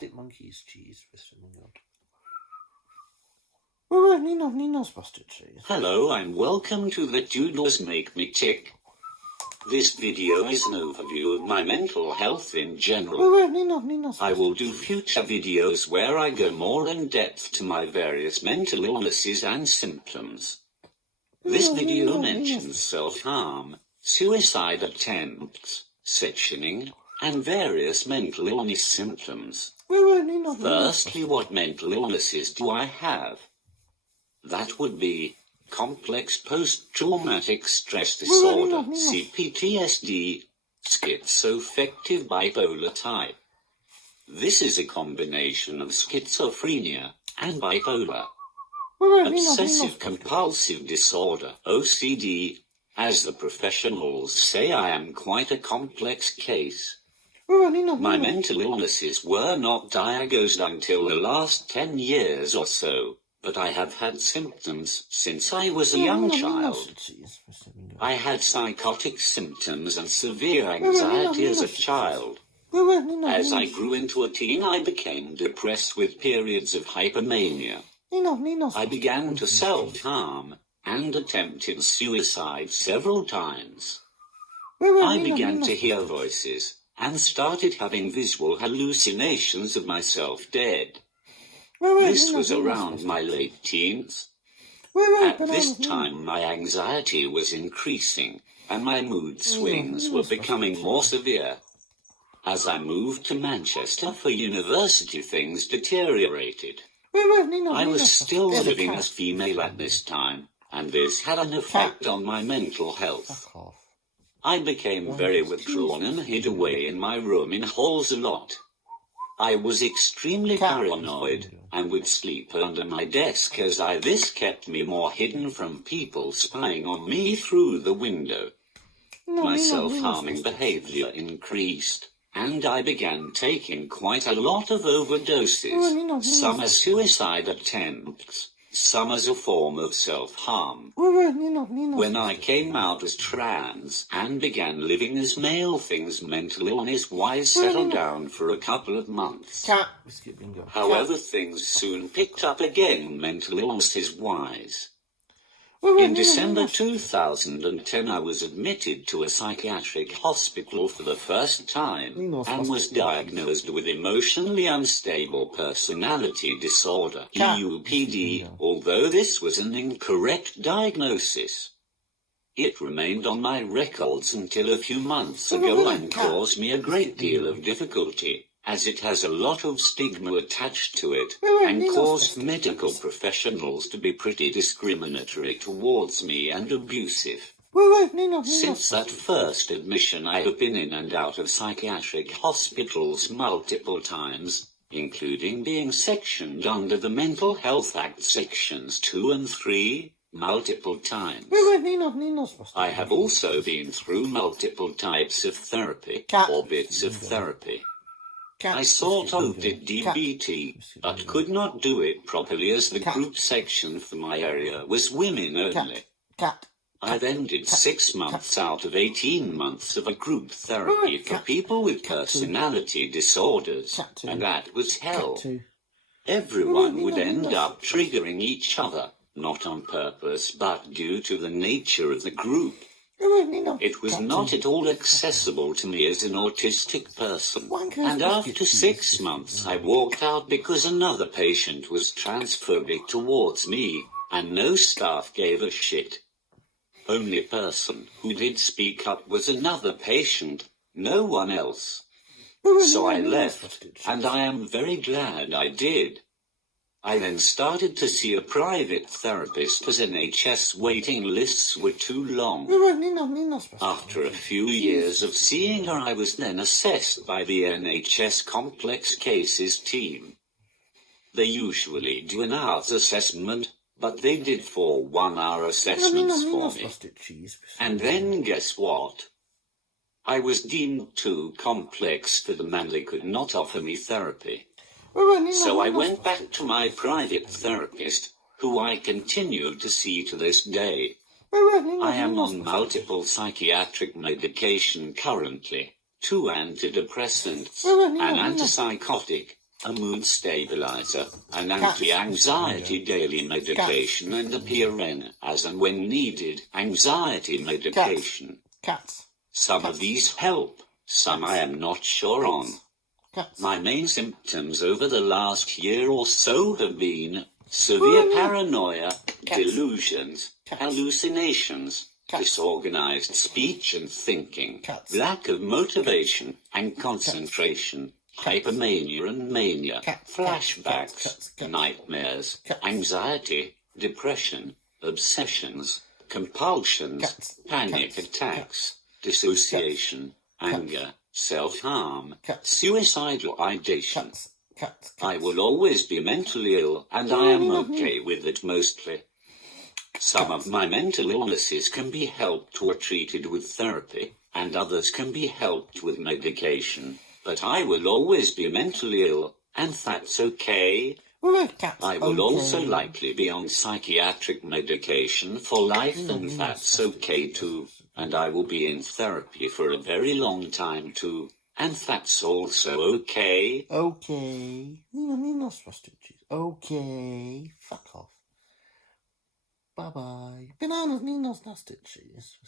Stick monkeys, cheese, Nina's busted cheese. Hello and welcome to The Doodles Make Me Tick. This video is an overview of my mental health in general. I will do future videos where I go more in depth to my various mental illnesses and symptoms. This video mentions self-harm, suicide attempts, sectioning, and various mental illness symptoms. Firstly, what mental illnesses do I have? That would be complex post-traumatic stress disorder, CPTSD, schizoaffective bipolar type. This is a combination of schizophrenia and bipolar. Obsessive compulsive disorder, OCD. As the professionals say, I am quite a complex case. My mental illnesses were not diagnosed until the last 10 years or so, but I have had symptoms since I was a young child. I had psychotic symptoms and severe anxiety as a child. As I grew into a teen, I became depressed with periods of hypomania. I began to self-harm and attempted suicide several times. I began to hear voices and started having visual hallucinations of myself dead. This was around my late teens. At this time, my anxiety was increasing, and my mood swings were becoming more severe. As I moved to Manchester for university, things deteriorated. I was still living as female at this time, and this had an effect on my mental health. I became very withdrawn and hid away in my room in halls a lot. I was extremely paranoid and would sleep under my desk as this kept me more hidden from people spying on me through the window. My self-harming behavior increased, and I began taking quite a lot of overdoses, some as suicide attempts, some as a form of self-harm. When I came out as trans and began living as male, things mental illness-wise settled down for a couple of months. However, things soon picked up again mental illnesses-wise. In December 2010, I was admitted to a psychiatric hospital for the first time and was diagnosed with emotionally unstable personality disorder, EUPD, although this was an incorrect diagnosis. It remained on my records until a few months ago and caused me a great deal of difficulty, as it has a lot of stigma attached to it, and caused medical professionals to be pretty discriminatory towards me and abusive. Since that first admission, I have been in and out of psychiatric hospitals multiple times, including being sectioned under the Mental Health Act Sections 2 and 3, multiple times. I have also been through multiple types of therapy, or bits of therapy. I sort of did DBT, but could not do it properly as the group section for my area was women only. I then did 6 months out of 18 months of a group therapy for people with personality disorders, and that was hell. Everyone would end up triggering each other, not on purpose but due to the nature of the group. It was not at all accessible to me as an autistic person, and after 6 months I walked out because another patient was transphobic towards me, and no staff gave a shit. Only person who did speak up was another patient, no one else. So I left, and I am very glad I did. I then started to see a private therapist as NHS waiting lists were too long. After a few years of seeing her, I was then assessed by the NHS Complex Cases team. They usually do an hour's assessment, but they did 4 one-hour assessments for me. And then guess what? I was deemed too complex for them and they could not offer me therapy. So I went back to my private therapist, who I continue to see to this day. I am on multiple psychiatric medication currently, 2 antidepressants, an antipsychotic, a mood stabilizer, an anti-anxiety daily medication, and a PRN as and when needed anxiety medication. Cats. Some of these help, some I am not sure on. Cats. My main symptoms over the last year or so have been severe paranoia, delusions, hallucinations, disorganized speech and thinking, lack of motivation and concentration, hypermania and mania, flashbacks, nightmares, anxiety, depression, obsessions, compulsions, panic attacks, dissociation, anger, self-harm, suicidal ideation. I will always be mentally ill, and I am okay with it mostly. Some of my mental illnesses can be helped or treated with therapy, and others can be helped with medication. But I will always be mentally ill, and that's okay. I will also likely be on psychiatric medication for life, and that's okay too. And I will be in therapy for a very long time too, and that's also okay. Okay. Ninos pastiches. Okay. Fuck off. Bye-bye. Bananas, Ninos, nasty cheese.